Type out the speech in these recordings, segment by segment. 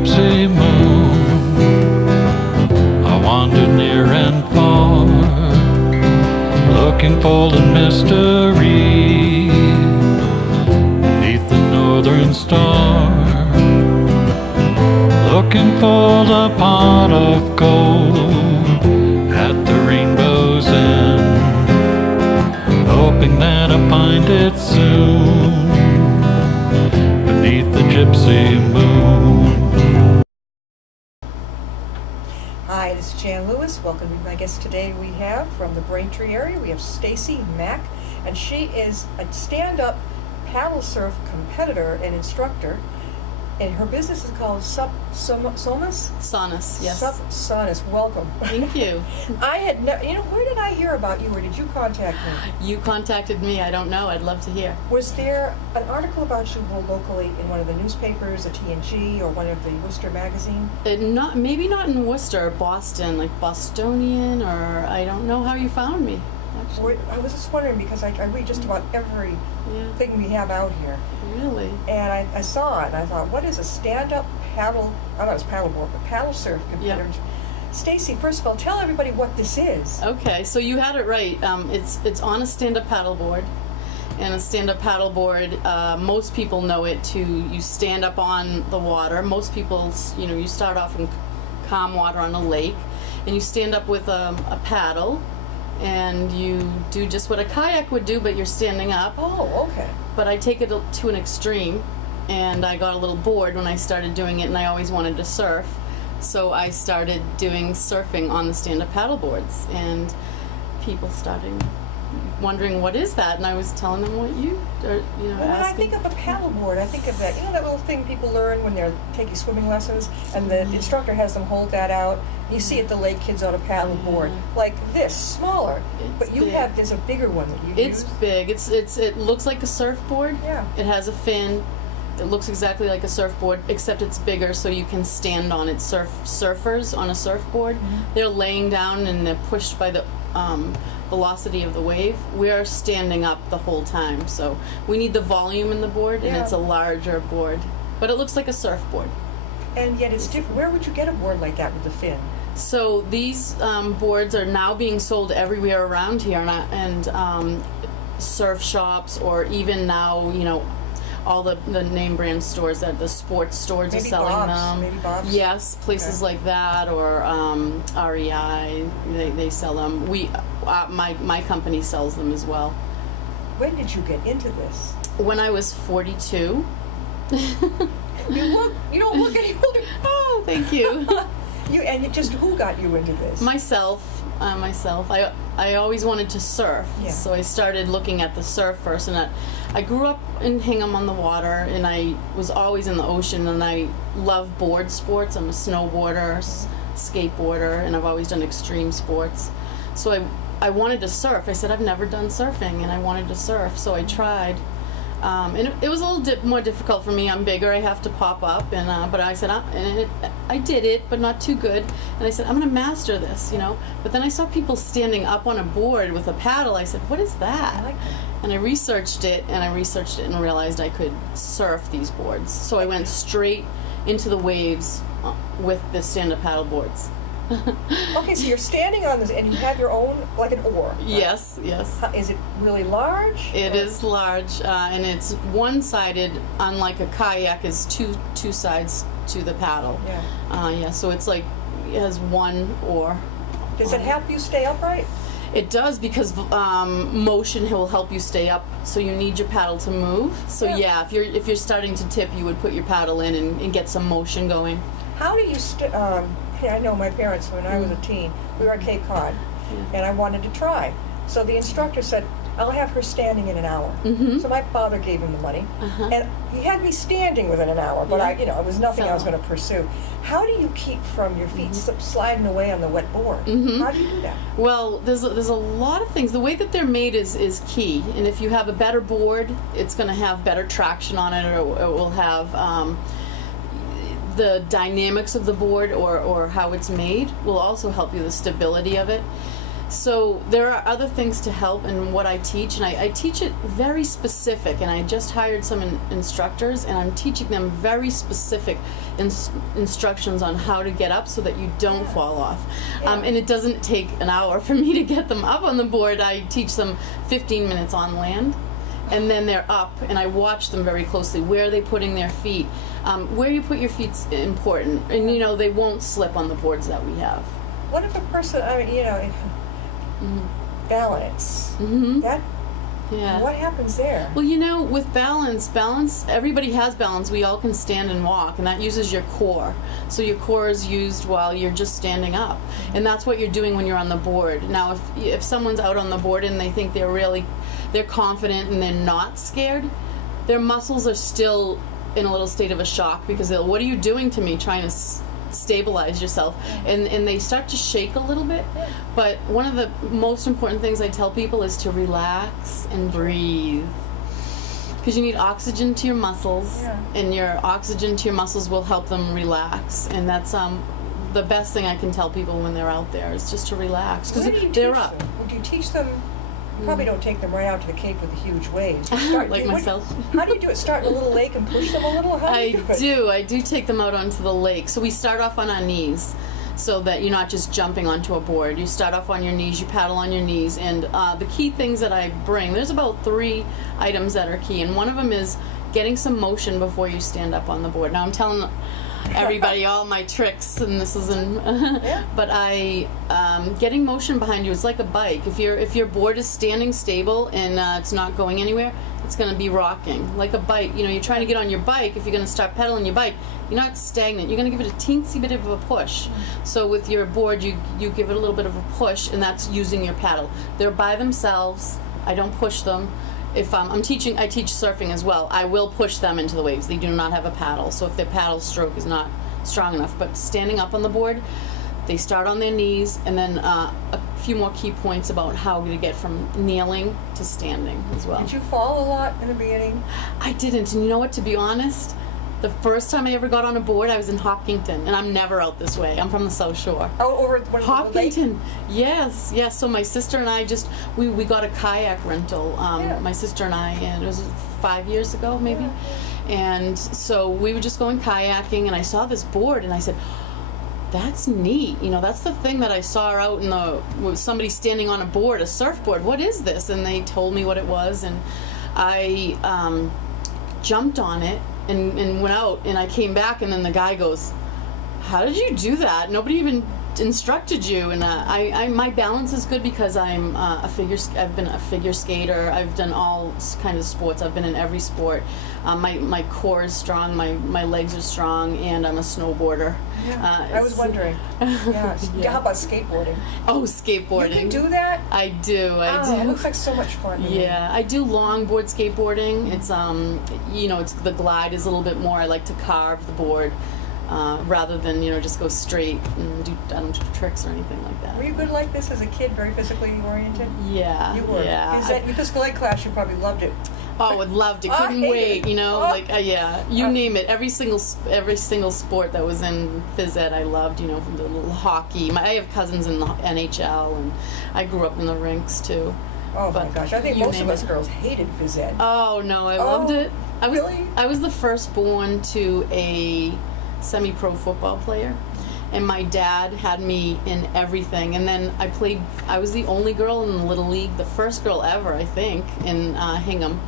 gypsy moon, I wandered near and far, looking for the mystery beneath the northern star, looking for the pot of gold at the rainbow's end, hoping that I find it soon beneath the gypsy moon. Hi, this is Jan Lewis. Welcome to my guest today. We have from the Braintree area, we have Stacey Mac, and she is a stand-up paddle surf competitor and instructor. And her business is called Sup Sonas? Sonas, yes. Sup Sonas. Welcome. Thank you. I had where did I hear about you, or did you contact me? You contacted me. I don't know. I'd love to hear. Was there an article about you locally in one of the newspapers, a TNG, or one of the Worcester magazine? Maybe not in Worcester, Boston, like Bostonian, or I don't know how you found me. Actually. I was just wondering because I read just about every thing we have out here. Really? And I saw it and I thought, what is a stand-up paddle? I thought it was paddleboard, but paddle surf competitor. Yep. Stacey, first of all, tell everybody what this is. Okay, so you had it right. It's on a stand-up paddleboard. And a stand-up paddleboard, most people know it to you stand up on the water. Most people, you start off in calm water on a lake, and you stand up with a paddle, and you do just what a kayak would do, but you're standing up. Oh, okay. But I take it to an extreme, and I got a little bored when I started doing it, and I always wanted to surf. So I started doing surfing on the stand-up paddleboards, and people started wondering, what is that? And I was telling them what you are, Well, when I think of a paddleboard, I think of that, that little thing people learn when they're taking swimming lessons, and the instructor has them hold that out. You see at the lake kids on a paddleboard, like this, smaller. But you big. there's a bigger one that you use. It's big. It looks like a surfboard. Yeah. It has a fin. It looks exactly like a surfboard, except it's bigger, so you can stand on it. Surfers on a surfboard, they're laying down and they're pushed by the velocity of the wave. We are standing up the whole time, so we need the volume in the board, and it's a larger board. But it looks like a surfboard. And yet it's different. Where would you get a board like that with the fin? So these boards are now being sold everywhere around here, and surf shops, or even now, all the name brand stores, that the sports stores Maybe are selling Bob's. them. Maybe Bob's. Yes, places like that, or REI, they sell them. My company sells them as well. When did you get into this? When I was 42. You don't look any older. Oh, thank you. Who got you into this? Myself. I always wanted to surf, so I started looking at the surf first. And I grew up in Hingham on the water, and I was always in the ocean. And I love board sports. I'm a snowboarder, skateboarder, and I've always done extreme sports. So I wanted to surf. I said, I've never done surfing, and I wanted to surf, so I tried. And it was a little more difficult for me. I'm bigger. I have to pop up, but I said, I did it, but not too good. And I said, I'm going to master this, But then I saw people standing up on a board with a paddle. I said, what is that? I like that. And I researched it and realized I could surf these boards. So I went straight into the waves with the stand-up paddle boards. Okay, so you're standing on this, and you have your own, like an oar. Right? Yes. Is it really large? It is large, and it's one-sided, unlike a kayak is two sides to the paddle. Yeah. So it's like, it has one oar. Does it help you stay upright? It does, because motion will help you stay up, so you need your paddle to move. So if you're starting to tip, you would put your paddle in and get some motion going. How do you I know my parents, when I was a teen, we were at Cape Cod, and I wanted to try. So the instructor said, I'll have her standing in an hour. So my father gave him the money, and he had me standing within an hour, but it was nothing I was going to pursue. How do you keep from your feet sliding away on the wet board? How do you do that? Well, there's a lot of things. The way that they're made is key, and if you have a better board, it's going to have better traction on it, or it will have the dynamics of the board, or how it's made will also help you, the stability of it. So there are other things to help in what I teach, and I teach it very specific, and I just hired some instructors, and I'm teaching them very specific instructions on how to get up so that you don't fall off. And it doesn't take an hour for me to get them up on the board. I teach them 15 minutes on land, and then they're up, and I watch them very closely. Where are they putting their feet? Where you put your feet's important, and they won't slip on the boards that we have. What if a person, balance, that, Yeah. what happens there? Well, with balance, everybody has balance. We all can stand and walk, and that uses your core. So your core is used while you're just standing up. And that's what you're doing when you're on the board. Now, if someone's out on the board and they think they're confident and they're not scared, their muscles are still in a little state of a shock because what are you doing to me, trying to stabilize yourself, and they start to shake a little bit. But one of the most important things I tell people is to relax and breathe, because you need oxygen to your muscles, and your oxygen to your muscles will help them relax. And that's the best thing I can tell people when they're out there is just to relax, because they're up. Would you teach them? You probably don't take them right out to the Cape with the huge waves. Like myself. How do you do it? Start in a little lake and push them a little? How do you do it? I do take them out onto the lake. So we start off on our knees, so that you're not just jumping onto a board. You start off on your knees, you paddle on your knees, and the key things that I bring, there's about 3 items that are key, and one of them is getting some motion before you stand up on the board. Now I'm telling everybody all my tricks, and this isn't but getting motion behind you is like a bike. If your board is standing stable and it's not going anywhere, it's going to be rocking like a bike. You're trying to get on your bike. If you're going to start pedaling your bike, you're not stagnant. You're going to give it a teensy bit of a push. So with your board, you give it a little bit of a push, and that's using your paddle. They're by themselves. I don't push them. If I teach surfing as well, I will push them into the waves. They do not have a paddle, so if their paddle stroke is not strong enough. But standing up on the board, they start on their knees, and then a few more key points about how to get from kneeling to standing as well. Did you fall a lot in the beginning? I didn't, and you know what, to be honest, the first time I ever got on a board, I was in Hopkinton, and I'm never out this way. I'm from the South Shore. Oh, over one Hopkinton, yes. So my sister and I we got a kayak rental. My sister and I, and it was 5 years ago maybe, and so we were just going kayaking, and I saw this board, and I said, that's neat. That's the thing that I saw out with somebody standing on a board, a surfboard. What is this? And they told me what it was, and I jumped on it and went out, and I came back, and then the guy goes, how did you do that? Nobody even instructed you. And my balance is good because I've been a figure skater. I've done all kinds of sports. I've been in every sport. My core is strong, my legs are strong, and I'm a snowboarder. I was wondering. How about skateboarding? Oh, skateboarding. You can do that? I do. It looks like so much fun. I do longboard skateboarding. It's it's the glide is a little bit more. I like to carve the board. Rather than just go straight and I don't do tricks or anything like that. Were you good like this as a kid, very physically oriented? Yeah. You were. Yeah. Your physical ed class, you probably loved it. Oh, I would loved it. Couldn't wait. You name it. Every single sport that was in phys ed, I loved. From the little hockey. I have cousins in the NHL, and I grew up in the rinks too. Oh my gosh! I think most of us girls hated phys ed. Oh no, I loved it. Really? I was the firstborn to a semi-pro football player, and my dad had me in everything. And then I was the only girl in the Little League, the first girl ever, I think, in Hingham.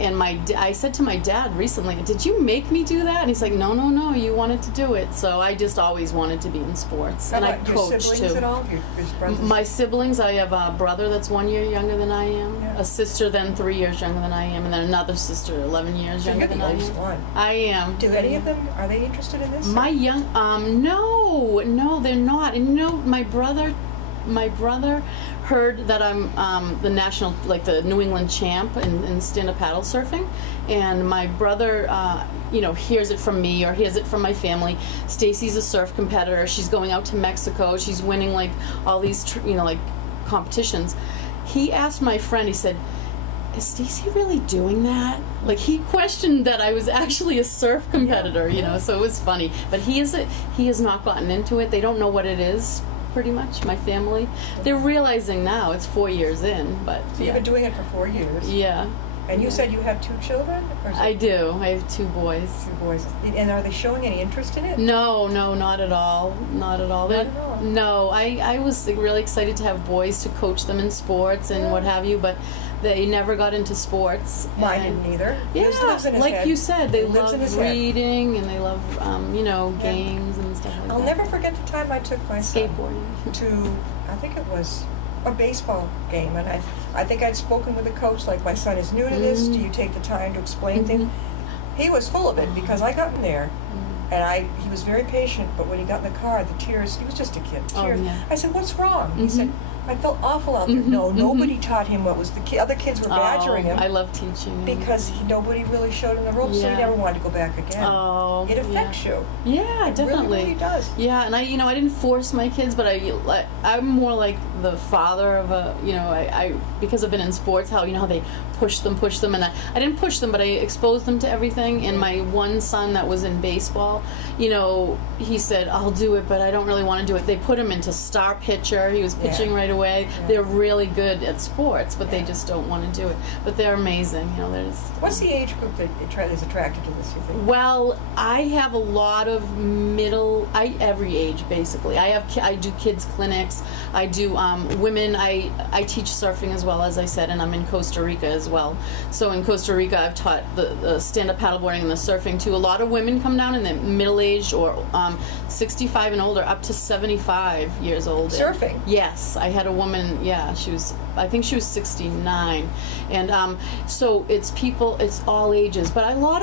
And I said to my dad recently, did you make me do that? And he's like, no, you wanted to do it. So I just always wanted to be in sports. How and about I coached your siblings too. At all? Your brothers? My siblings, I have a brother that's 1 year younger than I am, a sister then 3 years younger than I am, and then another sister 11 years younger than I am. You're the oldest one. I am. Do any of them, are they interested in this? My young, no, they're not. And my brother heard that I'm the national, like the New England champ in stand-up paddle surfing, and my brother, hears it from me or hears it from my family. Stacey's a surf competitor. She's going out to Mexico. She's winning like all these, competitions. He asked my friend. He said, is Stacey really doing that? Like, he questioned that I was actually a surf competitor, so it was funny. But he has not gotten into it. They don't know what it is. pretty much, my family. They're realizing now, it's 4 years in, but So you've been doing it for 4 years. Yeah. And you said you have 2 children? Or is it I do. I have 2 boys. 2 boys. And are they showing any interest in it? No, not at all. Not at all. Not at all. No, I was really excited to have boys to coach them in sports and what have you, but they never got into sports. Mine And- didn't either. Yeah, This lives in his like head. you said, they It lives love in his head. reading and they love, games and stuff like I'll that. never forget the time I took my son Skateboarding. to, I think it was a baseball game, and I think I'd spoken with the coach, like, my son is new to this, do you take the time to explain things? He was full of it, because I got in there, and he was very patient, but when he got in the car, the tears, he was just a kid, Oh, tears. yeah. I said, what's wrong? He said, I felt awful out there. No, nobody taught him what was other kids were badgering him. I love teaching. Because nobody really showed him the ropes, so he Yeah. never wanted to go back again. Oh, It affects you. Yeah, It definitely. really does. Yeah, and I didn't force my kids, but I'm more like the father of I because I've been in sports, how they push them, and I didn't push them, but I exposed them to everything. And my one son that was in baseball, he said, I'll do it, but I don't really want to do it. They put him into star pitcher. He was pitching right away. Yeah. They're really good at sports, but they just don't want to do it. But they're amazing. They're just, What's the age group that is attracted to this, you think? well, I have a lot of every age basically. I do kids clinics. I do women. I teach surfing as well, as I said, and I'm in Costa Rica as well. So in Costa Rica, I've taught the stand-up paddleboarding and the surfing too. A lot of women come down in the middle-aged or 65 and older, up to 75 years old. Surfing? Yes, I had a woman. Yeah, I think she was 69, and so it's all ages, but a lot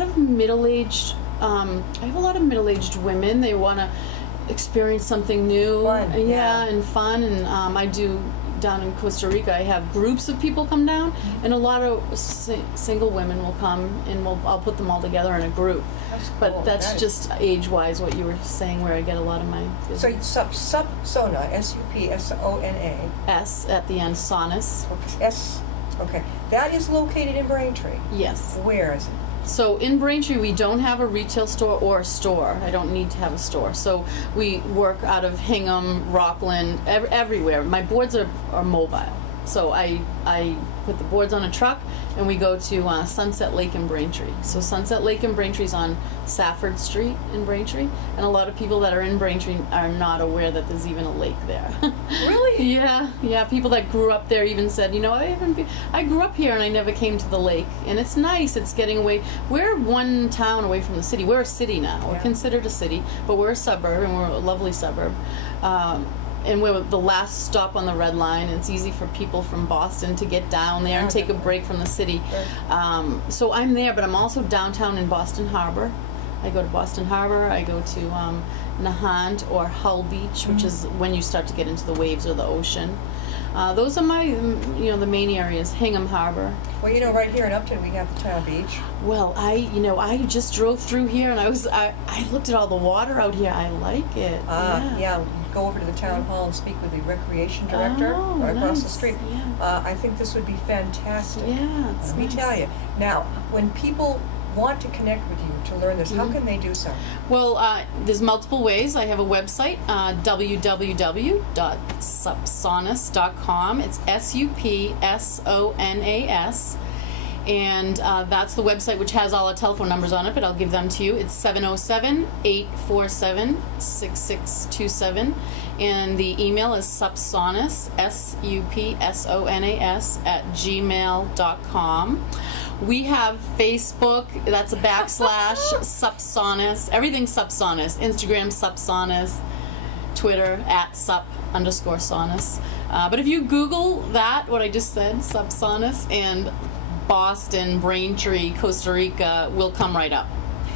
of middle-aged. I have a lot of middle-aged women. They want to experience something new, Fun, yeah. and fun. And I do down in Costa Rica. I have groups of people come down, and a lot of single women will come, and I'll put them all together in a group. That's cool. But that's That is- just age-wise what you were saying, where I get a lot of my So business. Sup Sona, SUPSONA. S at the end, Sonas. Okay. That is located in Braintree. Yes. Where is it? So in Braintree, we don't have a retail store or a store. I don't need to have a store. So we work out of Hingham, Rockland, everywhere. My boards are mobile. So I put the boards on a truck, and we go to Sunset Lake in Braintree. So Sunset Lake in Braintree is on Safford Street in Braintree, and a lot of people that are in Braintree are not aware that there's even a lake there. Really? Yeah. People that grew up there even said, I grew up here and I never came to the lake, and it's nice. It's getting away. We're one town away from the city. We're a city now. We're Yeah. considered a city, but we're a suburb, and we're a lovely suburb. And we're the last stop on the Red Line. It's easy for people from Boston to get down there and take a break from the city. Right. So I'm there, but I'm also downtown in Boston Harbor. I go to Boston Harbor. I go to Nahant or Hull Beach, which is when you start to get into the waves or the ocean. Those are my, the main areas. Hingham Harbor. Well, right here in Upton, we have the town beach. Well, I just drove through here, and I looked at all the water out here. I like it. Yeah. Go over to the town hall and speak with the recreation director Oh, right across the nice. street. Yeah. I think this would be fantastic. Yeah, it's Let me nice. tell you. Now, when people want to connect with you to learn this, how can they do so? Well, there's multiple ways. I have a website, www.supsonas.com. It's SUPSONAS. And that's the website, which has all our telephone numbers on it, but I'll give them to you. It's 707-847-6627. And the email is supsonas, SUPSONAS, @gmail.com. We have Facebook, that's a / Supsonas. Everything's Supsonas. Instagram, Supsonas. Twitter, @sup_sonas. But if you Google that, what I just said, Supsonas, and Boston, Braintree, Costa Rica, will come right up.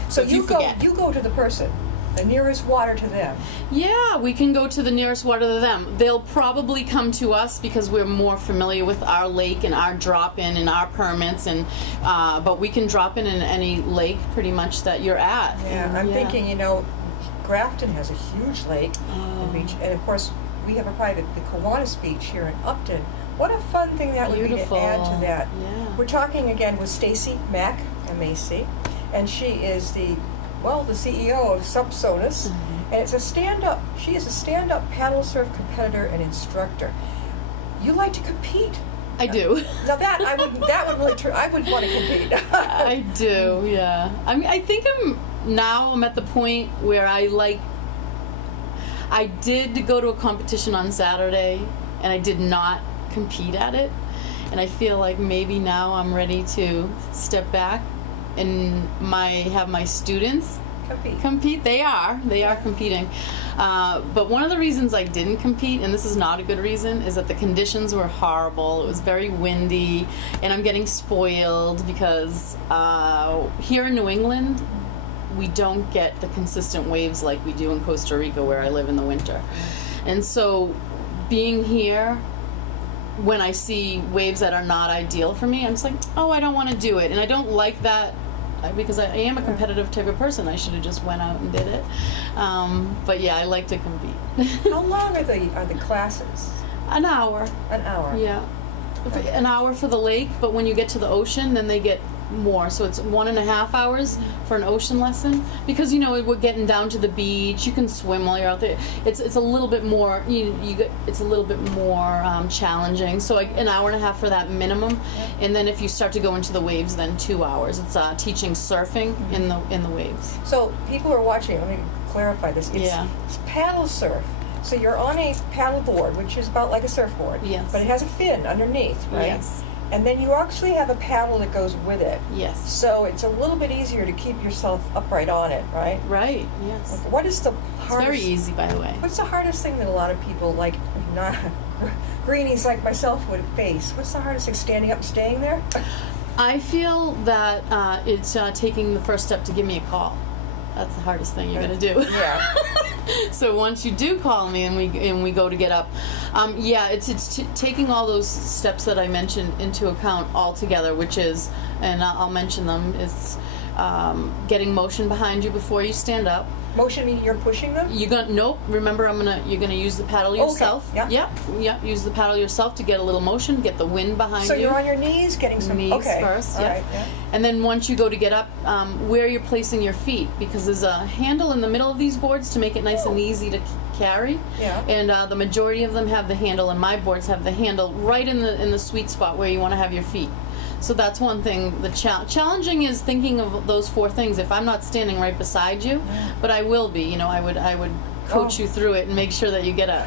So if you forget. go to the person, the nearest water to them. Yeah, we can go to the nearest water to them. They'll probably come to us because we're more familiar with our lake and our drop-in and our permits, and but we can drop in any lake pretty much that you're at. Yeah, And, I'm thinking, Grafton has a huge lake and beach, and of course we have the Kiwanis Beach here in Upton. What a fun thing that would be to Beautiful. add to that. Yeah. We're talking again with Stacey Mac, MAC, and she is the CEO of Sup Sonas, And it's a stand-up. She is a stand-up paddle surf competitor and instructor. You like to compete. I do. Now that would really turn. I would want to compete. I do, yeah. I mean, I think I'm at the point where I did go to a competition on Saturday, and I did not compete at it. And I feel like maybe now I'm ready to step back and have my students compete. They are competing. But one of the reasons I didn't compete, and this is not a good reason, is that the conditions were horrible. It was very windy, and I'm getting spoiled because here in New England, we don't get the consistent waves like we do in Costa Rica, where I live in the winter. And so being here, when I see waves that are not ideal for me, I'm just like, oh, I don't want to do it. And I don't like that because I am a competitive type of person. I should have just went out and did it. But yeah, I like to compete. How long are the classes? An hour. An hour. Yeah. Okay. An hour for the lake, but when you get to the ocean, then they get more. So it's 1.5 hours for an ocean lesson, because we're getting down to the beach. You can swim while you're out there. It's a little bit more it's a little bit more challenging. So an hour and a half for that minimum, and then if you start to go into the waves, then 2 hours. It's teaching surfing in the waves. So people are watching. Let me clarify this. It's paddle surf. So you're on a paddle board, which is about like a surfboard. Yes. But it has a fin underneath, right? Yes. And then you actually have a paddle that goes with it. Yes. So it's a little bit easier to keep yourself upright on it, right? Right. Yes. Okay. What is the hardest? It's very easy, by the way. What's the hardest thing that a lot of people, like not greenies like myself, would face? What's the hardest thing? Standing up and staying there? I feel that it's taking the first step to give me a call. That's the hardest thing you're gonna do. Yeah. So once you do call me and we go to get up, it's taking all those steps that I mentioned into account all together, which is, and I'll mention them. It's getting motion behind you before you stand up. Motion meaning you're pushing them? Remember, you're gonna use the paddle yourself. Okay. Yep. Use the paddle yourself to get a little motion, get the wind behind you. So you're on your knees, getting some knees first. All Yeah. right, yeah. And then once you go to get up, where you're placing your feet, because there's a handle in the middle of these boards to make it nice and easy to carry. Yeah. And the majority of them have the handle, and my boards have the handle right in the sweet spot where you want to have your feet. So that's one thing. The challenging is thinking of those 4 things. If I'm not standing right beside you, but I will be. I would coach you through it and make sure that you get up.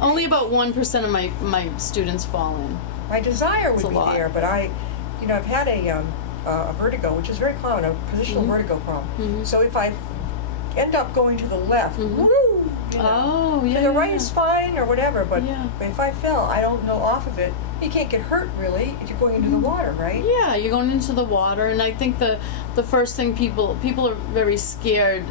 Only about 1% of my students fall in. My desire would It's a be lot. there, but I've had a vertigo, which is very common, a positional vertigo problem. So if I end up going to the left, woo, Oh, yeah. and the right is fine or whatever, but Yeah. if I fell, I don't know off of it. You can't get hurt really if you're going into the water, right? Yeah, you're going into the water, and I think the first thing people are very scared,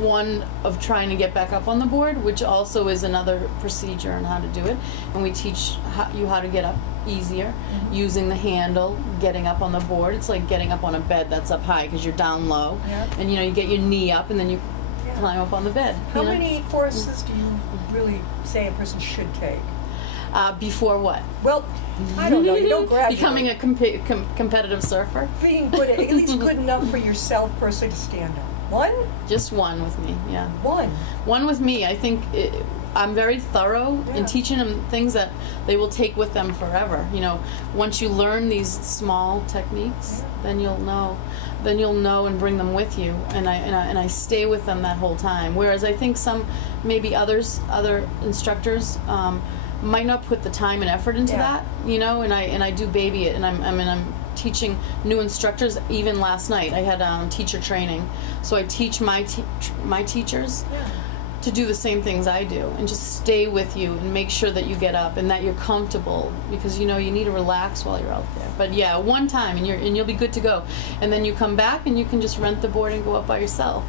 one, of trying to get back up on the board, which also is another procedure on how to do it, and we teach you how to get up easier using the handle, getting up on the board. It's like getting up on a bed that's up high because you're down low, and you get your knee up and then you climb up on the bed. How many courses do you really say a person should take? Before what? Well, I don't know. You don't graduate. Becoming a competitive surfer? Being good, at least good enough for yourself personally to stand up. One? Just one with me, yeah. One with me. I think I'm very thorough in teaching them things that they will take with them forever. Once you learn these small techniques, then you'll know. Then you'll know and bring them with you, and I stay with them that whole time. Whereas I think maybe other instructors might not put the time and effort into that, and I do baby it, and I'm teaching new instructors. Even last night I had teacher training, so I teach my teachers to do the same things I do, and just stay with you and make sure that you get up and that you're comfortable, because you need to relax while you're out there. But yeah, one time and you'll be good to go, and then you come back and you can just rent the board and go up by yourself.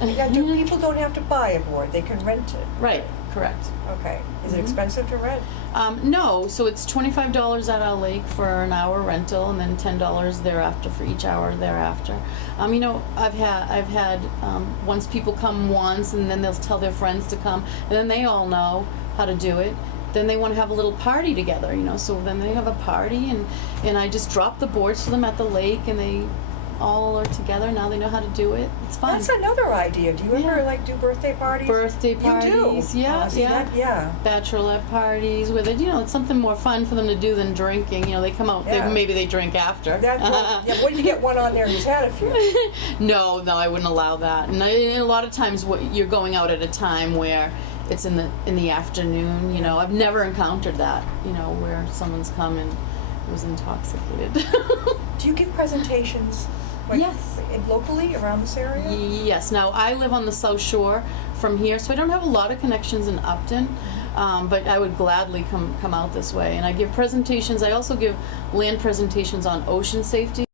People don't have to buy a board; they can rent it. Right. Correct. Okay. Is it expensive to rent? No. So it's $25 at our lake for an hour rental, and then $10 thereafter for each hour thereafter. I've had once people come once, and then they'll tell their friends to come, and then they all know how to do it. Then they want to have a little party together, so then they have a party, and I just drop the boards for them at the lake, and they all are together. Now they know how to do it. It's fun. That's another idea. Do you ever like do birthday parties? Birthday parties, You do? yeah, See yeah. that? Yeah. Bachelorette parties with it. It's something more fun for them to do than drinking. They come out. Yeah. Maybe they drink after. Wouldn't you get one on there who's had a few? No, I wouldn't allow that. And a lot of times, you're going out at a time where it's in the afternoon. I've never encountered that. Where someone's come and was intoxicated. Do you give presentations? Yes. Locally around this area? Yes. Now I live on the South Shore from here, so I don't have a lot of connections in Upton. But I would gladly come out this way. And I give presentations. I also give land presentations on ocean safety.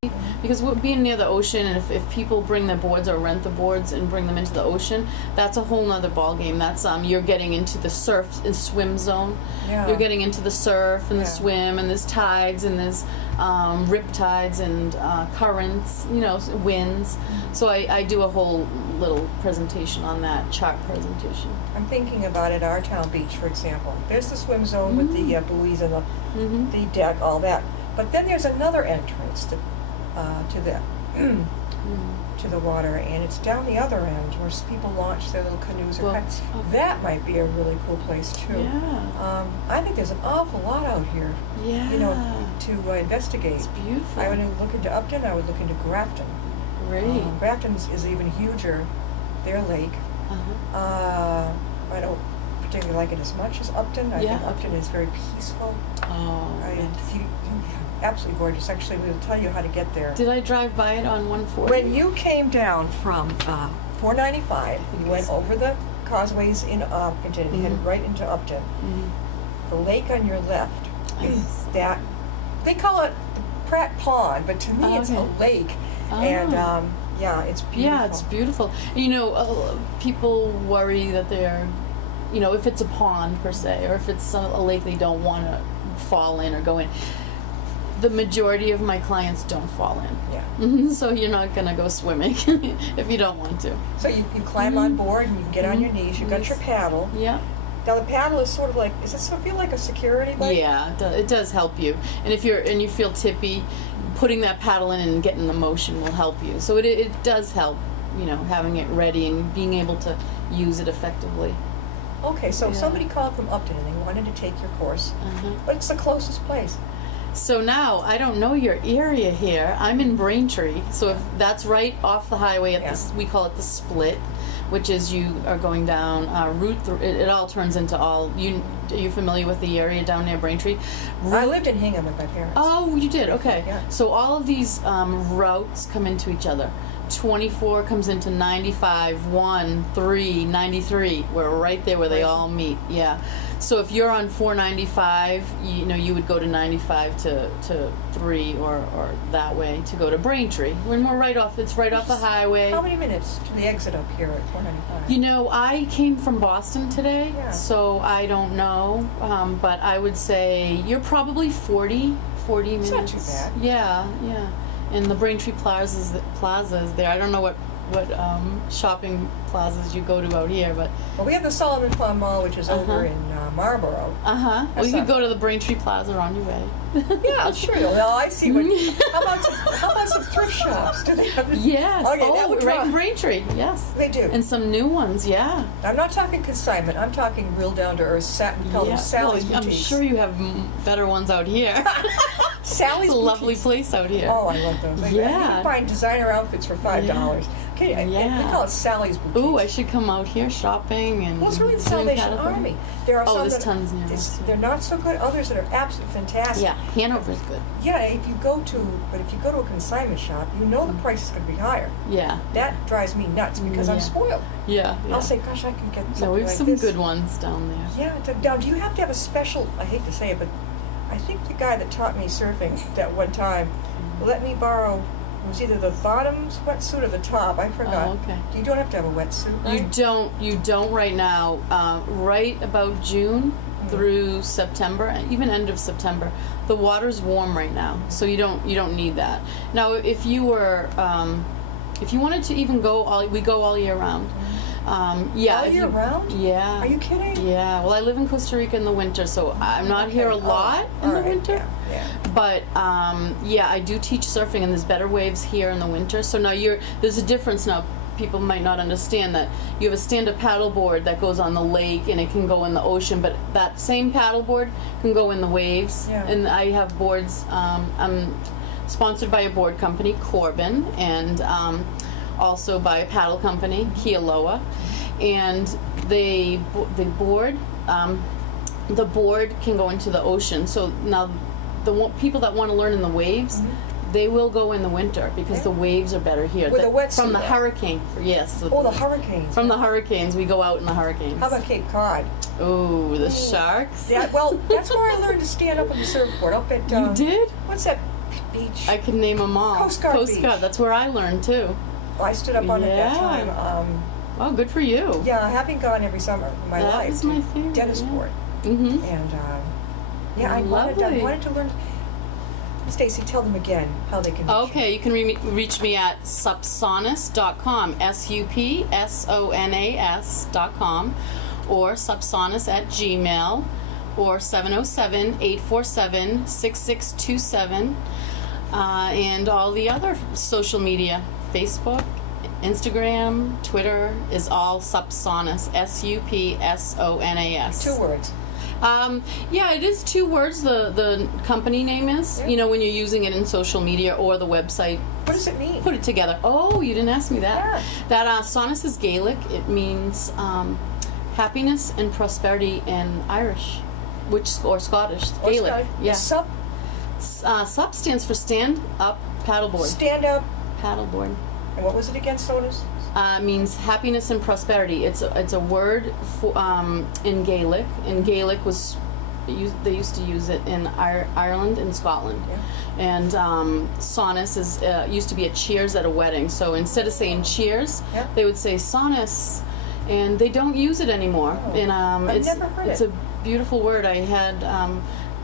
Because being near the ocean, and if people bring their boards or rent the boards and bring them into the ocean, that's a whole nother ballgame. That's you're getting into the surf and swim zone. Yeah. You're getting into the surf and the swim, and there's tides and there's rip tides and currents, winds. So I do a whole little presentation on that, chart presentation. I'm thinking about at our town beach, for example. There's the swim zone with the buoys and the deck, all that. But then there's another entrance to the water, and it's down the other end where people launch their little canoes. That might be a really cool place too. Yeah. I think there's an awful lot out here. Yeah. To investigate. It's beautiful. I would look into Upton. I would look into Grafton. Great. Grafton is even huger. Their lake. I don't particularly like it as much as Upton. I think Upton is very peaceful. Absolutely gorgeous. Actually, we'll tell you how to get there. Did I drive by it on 140? When you came down from 495, you went over the causeways in Upton and headed right into Upton. The lake on your left is that, they call it the Pratt Pond, but to me it's a lake. And it's beautiful. Yeah, it's beautiful. People worry that they're, if it's a pond per se, or if it's a lake they don't want to fall in or go in. The majority of my clients don't fall in. Yeah. So you're not going to go swimming if you don't want to. So you climb on board and you can get on your knees. You've got your paddle. Yeah. Now the paddle is sort of like, does it feel like a security bike? Yeah, it does help you. And if you feel tippy, putting that paddle in and getting the motion will help you. So it does help, having it ready and being able to use it effectively. Okay, so if somebody called from Upton and they wanted to take your course, what's the closest place? So now, I don't know your area here. I'm in Braintree, so if that's right off the highway at we call it the split, which is you are going down Route 3. It all turns into are you familiar with the area down near Braintree? I lived in Hingham with my parents. Oh, you did? Okay. Yeah. So all of these routes come into each other. 24 comes into 95, 1, 3, 93. We're right there where they all meet. Yeah. So if you're on 495, you would go to 95 to 3 or that way to go to Braintree. When we're right off, it's right off the highway. How many minutes to the exit up here at 495? I came from Boston today, so I don't know. But I would say you're probably 40 minutes. It's not too bad. Yeah. And the Braintree Plaza is there. I don't know what shopping plazas you go to out here, but well, we have the Sullivan Farm Mall, which is over in Marlborough. Well, you could go to the Braintree Plaza on your way. Yeah, sure. Well, I see. How about some thrift shops? Do they have? Yes. That would right in Braintree. Yes. They do. And some new ones. Yeah. I'm not talking consignment. I'm talking real down to earth. Call them Sally's I'm Boutiques. sure you have better ones out here. Sally's It's a lovely Boutiques. place out here. Oh, I love those. You can find designer outfits for $5. Okay, they call it Sally's Boutiques. Ooh, I should come out here shopping and. Well, it's really the Salvation Army. There are some there's that tons near us, too. they're not so good. Others that are absolutely fantastic. Yeah, Hanover's good. Yeah, if you go to a consignment shop, the price is going to be higher. Yeah. That drives me nuts because I'm spoiled. Yeah. I'll say, gosh, I can get something No, we have like some this. good ones down there. Yeah. Now, do you have to have a special? I hate to say it, but I think the guy that taught me surfing that one time let me borrow. It was either the bottoms wetsuit or the top. I forgot. Oh, okay. You don't have to have a wetsuit, right? You don't right now. Right about June through September, even end of September, the water's warm right now, so you don't need that. Now, if you were, if you wanted to even go we go all year round. Yeah. All if year you- round? Yeah. Are you kidding? Yeah. Well, I live in Costa Rica in the winter, so I'm not here a Okay. lot Oh, in the all right, winter. Yeah. But yeah, I do teach surfing, and there's better waves here in the winter. So now there's a difference now. People might not understand that you have a stand-up paddleboard that goes on the lake and it can go in the ocean, but that same paddleboard can go in the waves. Yeah. And I have boards. I'm sponsored by a board company, Corbin, and also by a paddle company, Kealoha, and the board can go into the ocean. So now people that want to learn in the waves, they will go in the winter because the waves are better here. With a wetsuit from the on. hurricane, yes. Oh, the hurricanes. From the hurricanes, we go out in the hurricanes. How about Cape Cod? Oh, the sharks. Yeah, well, that's where I learned to stand up on the surfboard. Up at You did? what's that beach? I can name them all. Coast Guard Beach. That's where I learned too. I stood up on it that Yeah. time. Oh, good for you. Yeah, I haven't gone every summer in my That life. was my favorite, Dennis yeah. Port. Mm-hmm. And yeah, I Lovely. wanted to learn. Stacey, tell them again how they can reach Okay, you can reach me at supsonas.com, supsonas.com, or supsonas@gmail, or 707-847-6627, and all the other social media, Facebook, Instagram, Twitter, is all Supsonas, SUPSONAS. 2 words. Yeah, it is 2 words. The company name is. Yeah. You know, when you're using it in social media or the website, What does it mean? put it together. Oh, you didn't ask me that. Yeah. That Sonas is Gaelic. It means happiness and prosperity in Irish, or Scottish. Or Gaelic. Sky- Yeah. Sup, SUP stands for stand up paddleboard. stand up. Paddleboard. And what was it again, Sonas? Means happiness and prosperity. It's a word for, in Gaelic. In Gaelic they used to use it in Ireland and Scotland. Yeah. And Sonas used to be a cheers at a wedding. So instead of saying cheers, Yeah. they would say Sonas, and they don't use it anymore. Oh. And I've never heard it's it. a beautiful word. I had,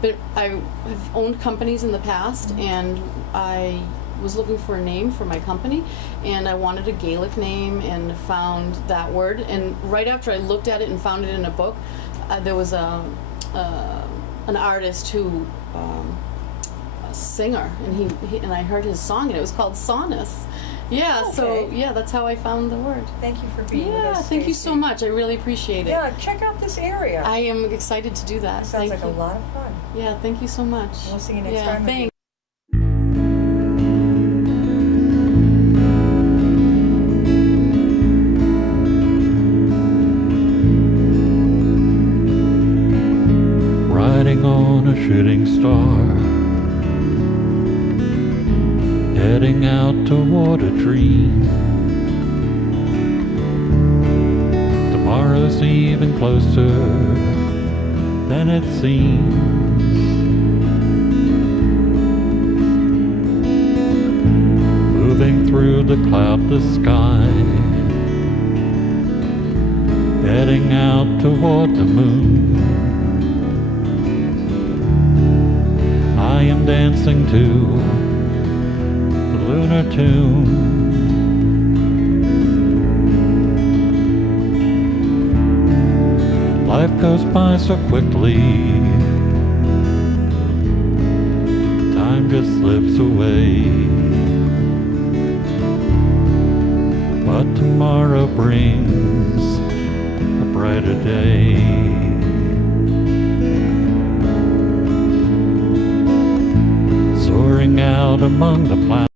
but I have owned companies in the past, and I was looking for a name for my company, and I wanted a Gaelic name and found that word. And right after I looked at it and found it in a book, there was an artist who, a singer, and he and I heard his song, and it was called Sonas. Yeah, so Okay. yeah, that's how I found the word. Thank you for being with Yeah, us. thank you so Stacey. much. I really appreciate it. Yeah, check out this area. I am excited to do that. Sounds Thank like you. a lot of fun. Yeah, thank you so much. We'll see you next yeah, time. Thanks. Riding on a shooting star, heading out toward a dream. Tomorrow's even closer than it seems. Moving through the cloudless sky, heading out toward the moon. I am dancing to the lunar tune. Life goes by so quickly, time just slips away. But tomorrow brings a brighter day. Soaring out among the planets.